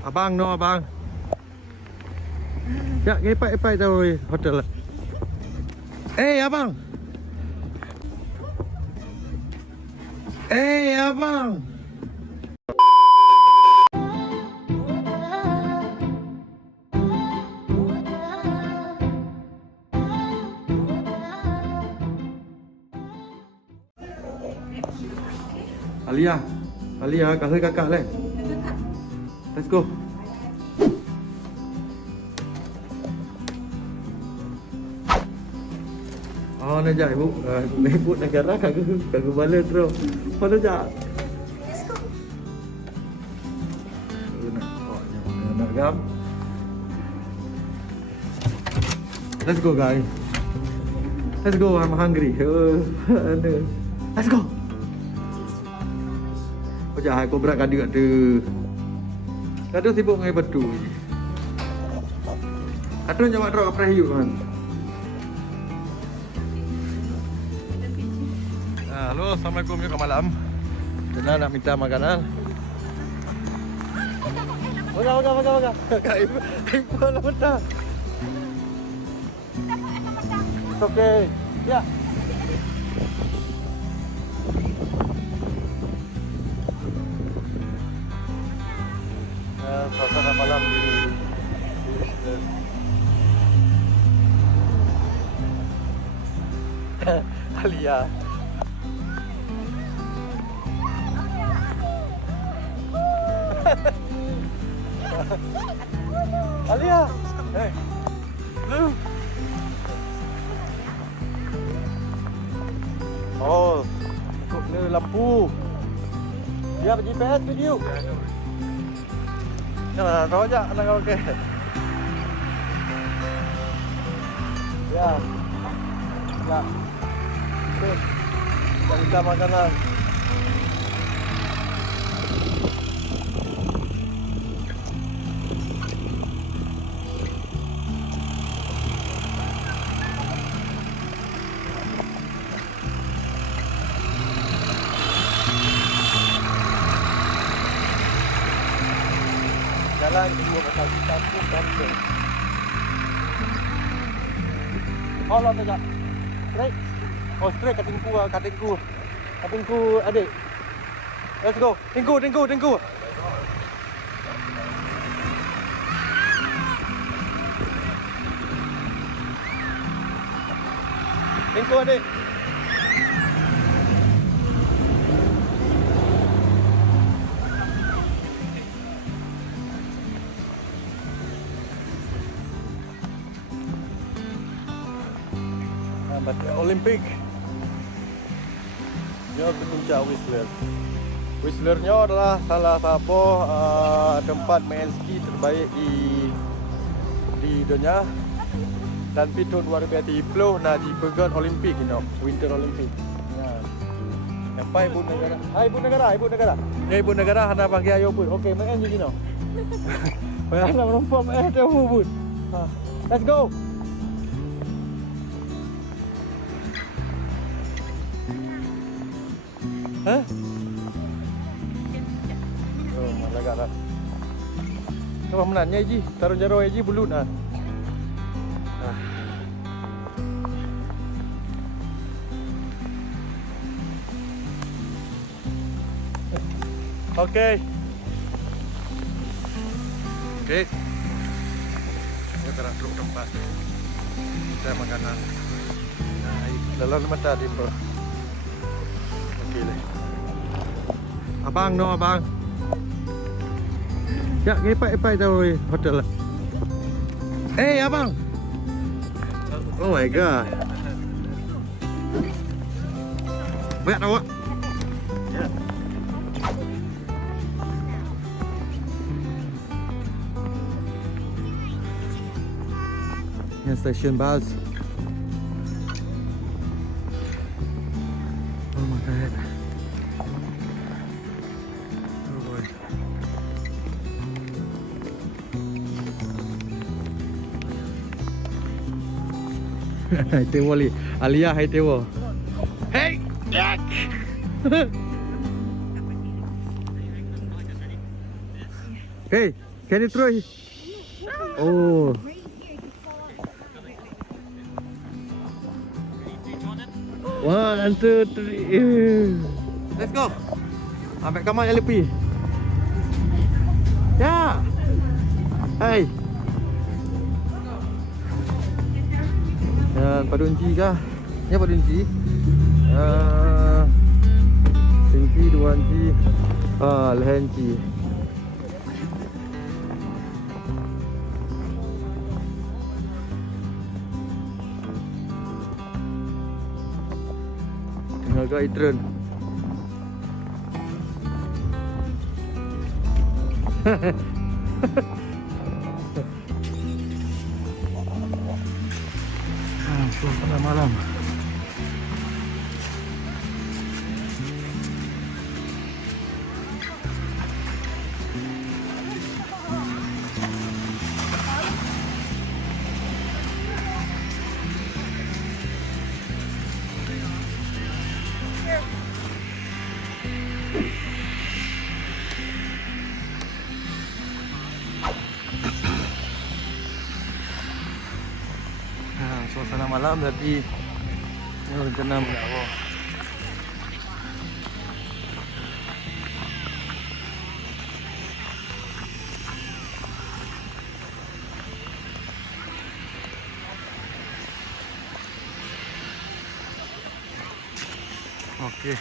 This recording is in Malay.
Abang no abang. Ya, ngepai-epai tau hotel. Abang. Abang. Alia, kakak leh. Let's go. Oh, nak jap ibu. Ibu negara kagak bala terus. Mana jap? Let's go. Nak gam. Let's go guys. Let's go, I'm hungry. Let's go. Jangan aku berat kadu kat tu. Kadu sibuk dengan batu. Kadu nyawa drop apa hiu kan. Halo, assalamualaikum juga malam. Kita nak minta makanan. Makan. Ibu nak minta. Okey. Ya. Suasana malam di Alia. Alia. Hey. Lu. Oh, ikut lampu. Dia GPS video. Jangan tahu aja anak kau ke. Ya. Kita makanan. Jalan kedua pasal kampung kampung. Oh, lo tak. Straight. Oh, straight katingku adik. Let's go. Tingku. Tingku adik. Olimpik. Dia ke puncak Whistler. Whistlernya adalah salah satu tempat main ski terbaik di dunia. Dan pitu 2030 nak dipegang Olimpik, Winter Olympic. Ya. Sampai ibu negara. Hai ibu negara. Ibu negara hendak panggil ayo pun. Okey, main je gini. Bayar nak merompok tu pun. Let's go. Hah? Oh, malah gak lah. Kau menanya Eji, taruh jaro Eji bulut ah. Okey. Kita telah truk tempat. Kita makanan. Dalam mata di bawah. Abang no abang. Ya, ngepai-epai tau hotel. Abang. Oh my god. Banyak awak. Ya. Ini stasiun bus. Oh my god. Hai tewo li. Alia hai tewo. Hey, Jack. Hey, Can you throw it? Oh. One, two, three. Let's go. Ambil kamar yang lebih. Ya. Hai. Dan padunci kah? Ya padunci. Singki, duanci, lehenci. Agak itren. Suasana malam. Suasana malam tapi ini rencana mendawa. Oke.